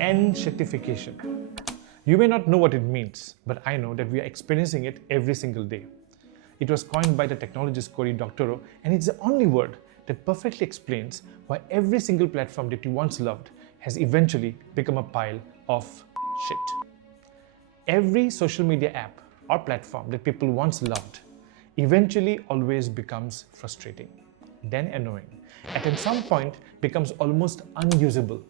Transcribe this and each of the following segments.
Enshittification. You may not know what it means, but I know that we are experiencing it every single day. It was coined by the technologist Cory Doctorow, and it's the only word that perfectly explains why every single platform that you once loved has eventually become a pile of shit. Every social media app or platform that people once loved eventually always becomes frustrating, then annoying, and at some point becomes almost unusable.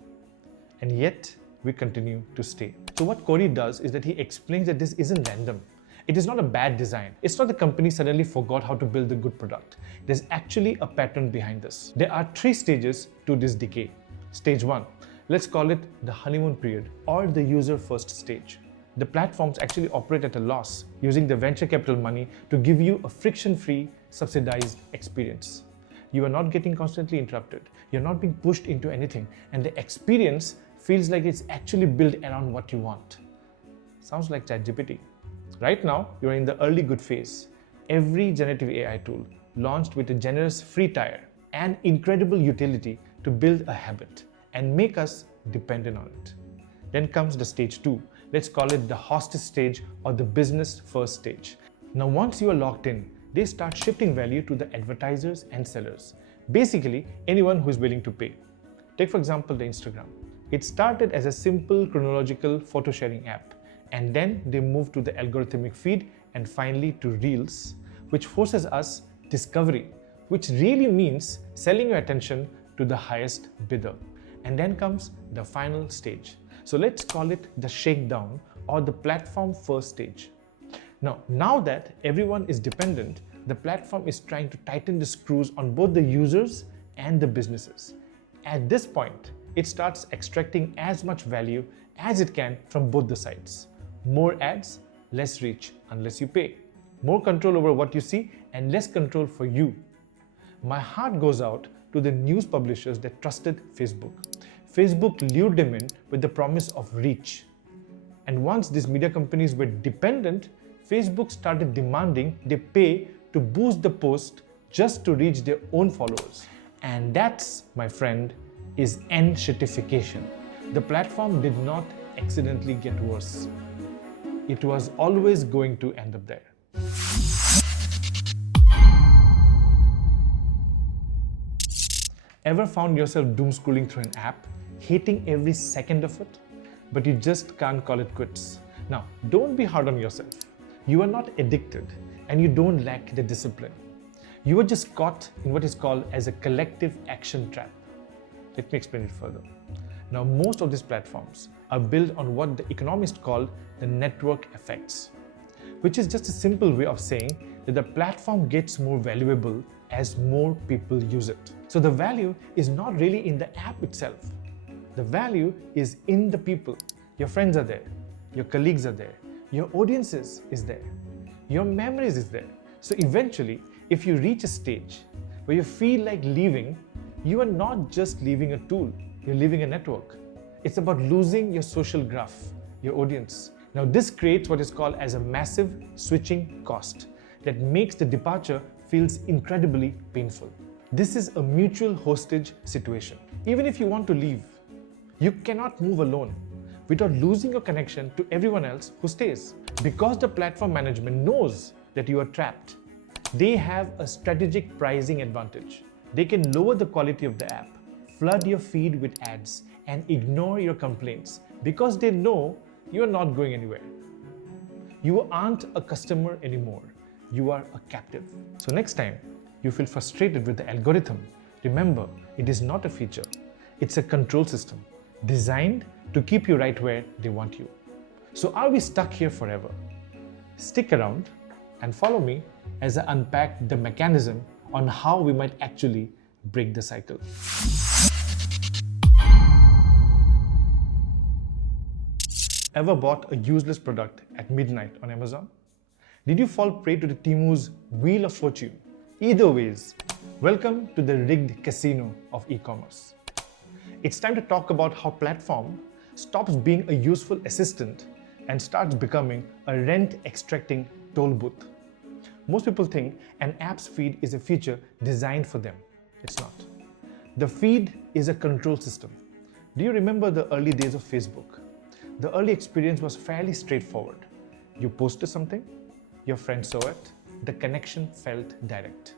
And yet, we continue to stay. So what Cory does is that he explains that this isn't random. It is not a bad design. It's not the company suddenly forgot how to build a good product. There's actually a pattern behind this. There are 3 stages to this decay. Stage 1, let's call it the honeymoon period or the user first stage. The platforms actually operate at a loss using the venture capital money to give you a friction-free, subsidized experience. You are not getting constantly interrupted. You're not being pushed into anything, and the experience feels like it's actually built around what you want. Sounds like ChatGPT. Right now, you're in the early good phase. Every generative AI tool launched with a generous free tier and incredible utility to build a habit and make us dependent on it. Then comes the stage 2. Let's call it the hostage stage or the business first stage. Now, once you are locked in, they start shifting value to the advertisers and sellers. Basically, anyone who is willing to pay. Take for example the Instagram. It started as a simple chronological photo sharing app, and then they moved to the algorithmic feed and finally to Reels, which forces us discovery, which really means selling your attention to the highest bidder. And then comes the final stage. So let's call it the shakedown or the platform first stage. Now that everyone is dependent, the platform is trying to tighten the screws on both the users and the businesses. At this point, it starts extracting as much value as it can from both the sides. More ads, less reach unless you pay. More control over what you see and less control for you. My heart goes out to the news publishers that trusted Facebook. Facebook lured them in with the promise of reach. And once these media companies were dependent, Facebook started demanding they pay to boost the post just to reach their own followers. And that's, my friend, is Enshittification. The platform did not accidentally get worse. It was always going to end up there. Ever found yourself doomscrolling through an app, hating every second of it, but you just can't call it quits? Now, don't be hard on yourself. You are not addicted and you don't lack the discipline. You are just caught in what is called as a collective action trap. Let me explain it further. Now, most of these platforms are built on what the economists call the network effects, which is just a simple way of saying that the platform gets more valuable as more people use it. So the value is not really in the app itself. The value is in the people. Your friends are there, your colleagues are there, your audiences is there, your memories is there. So eventually, if you reach a stage where you feel like leaving, you are not just leaving a tool, you're leaving a network. It's about losing your social graph, your audience. Now this creates what is called as a massive switching cost that makes the departure feels incredibly painful. This is a mutual hostage situation. Even if you want to leave, you cannot move alone without losing your connection to everyone else who stays. Because the platform management knows that you are trapped, they have a strategic pricing advantage. They can lower the quality of the app, flood your feed with ads, and ignore your complaints because they know you are not going anywhere. You aren't a customer anymore. You are a captive. So next time you feel frustrated with the algorithm, remember, it is not a feature. It's a control system designed to keep you right where they want you. So are we stuck here forever? Stick around and follow me as I unpack the mechanism on how we might actually break the cycle. Ever bought a useless product at midnight on Amazon? Did you fall prey to the Temu's Wheel of Fortune? Either ways, welcome to the rigged casino of e-commerce. It's time to talk about how platform stops being a useful assistant and starts becoming a rent-extracting toll booth. Most people think an app's feed is a feature designed for them. It's not. The feed is a control system Do you remember the early days of Facebook? The early experience was fairly straightforward. You posted something, your friend saw it, the connection felt direct.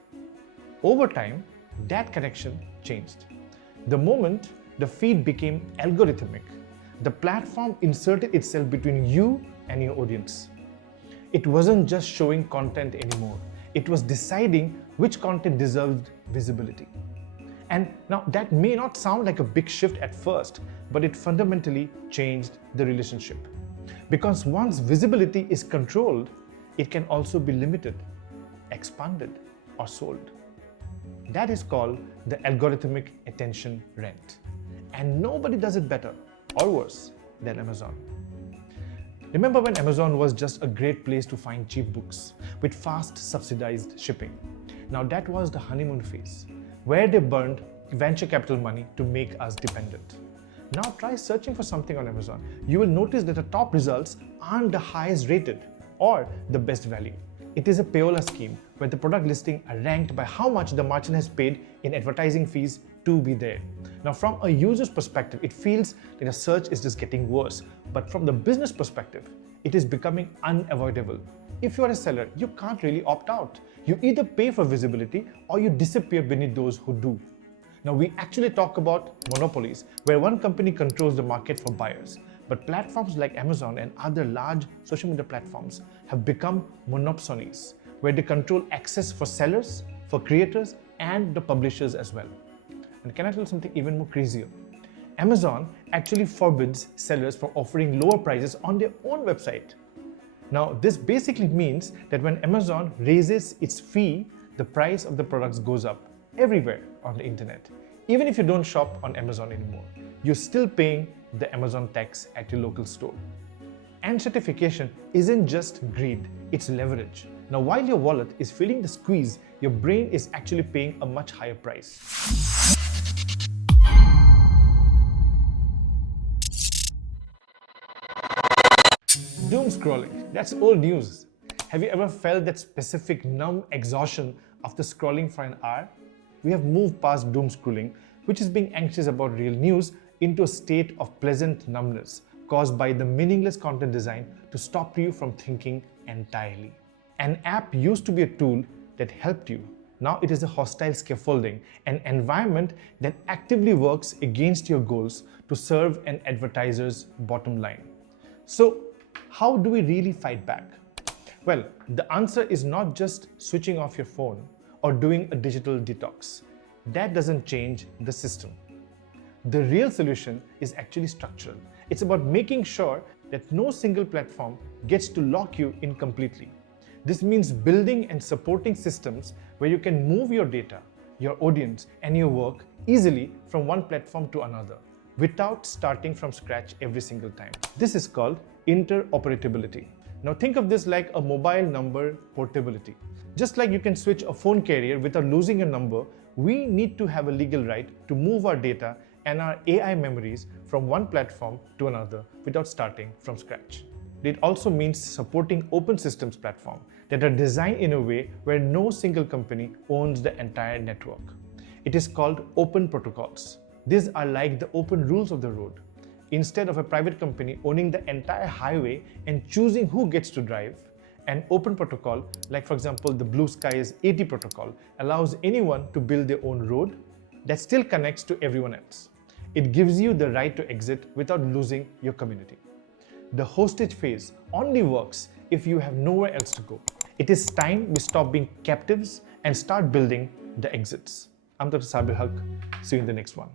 Over time, that connection changed. The moment the feed became algorithmic, the platform inserted itself between you and your audience. It wasn't just showing content anymore. It was deciding which content deserved visibility. And now that may not sound like a big shift at first, but it fundamentally changed the relationship. Because once visibility is controlled, it can also be limited, expanded, or sold. That is called the algorithmic attention rent. And nobody does it better or worse than Amazon. Remember when Amazon was just a great place to find cheap books with fast subsidized shipping? Now that was the honeymoon phase, where they burned venture capital money to make us dependent. Now try searching for something on Amazon. You will notice that the top results aren't the highest rated or the best value. It is a payola scheme where the product listings are ranked by how much the merchant has paid in advertising fees to be there. Now from a user's perspective, it feels that the search is just getting worse. But from the business perspective, it is becoming unavoidable. If you are a seller, you can't really opt out. You either pay for visibility or you disappear beneath those who do. Now we actually talk about monopolies, where one company controls the market for buyers. But platforms like Amazon and other large social media platforms have become monopsonies, where they control access for sellers, for creators, and the publishers as well. And can I tell you something even more crazier? Amazon actually forbids sellers from offering lower prices on their own website. Now, this basically means that when Amazon raises its fee, the price of the products goes up everywhere on the internet. Even if you don't shop on Amazon anymore, you're still paying the Amazon tax at your local store. Enshittification isn't just greed, it's leverage. Now, while your wallet is feeling the squeeze, your brain is actually paying a much higher price. Doomscrolling, that's old news. Have you ever felt that specific numb exhaustion after scrolling for an hour? We have moved past doomscrolling, which is being anxious about real news, into a state of pleasant numbness caused by the meaningless content design to stop you from thinking entirely. An app used to be a tool that helped you. Now it is a hostile scaffolding, an environment that actively works against your goals to serve an advertiser's bottom line. So, how do we really fight back? Well, the answer is not just switching off your phone or doing a digital detox. That doesn't change the system. The real solution is actually structural. It's about making sure that no single platform gets to lock you in completely. This means building and supporting systems where you can move your data, your audience, and your work easily from one platform to another without starting from scratch every single time. This is called interoperability. Now think of this like a mobile number portability. Just like you can switch a phone carrier without losing your number, we need to have a legal right to move our data and our AI memories from one platform to another without starting from scratch. It also means supporting open systems platforms that are designed in a way where no single company owns the entire network. It is called open protocols. These are like the open rules of the road. Instead of a private company owning the entire highway and choosing who gets to drive, an open protocol, like for example the Blue Skies AT protocol, allows anyone to build their own road that still connects to everyone else. It gives you the right to exit without losing your community. The hostage phase only works if you have nowhere else to go. It is time we stop being captives and start building the exits. I'm Dr. Sabir Haque. See you in the next one.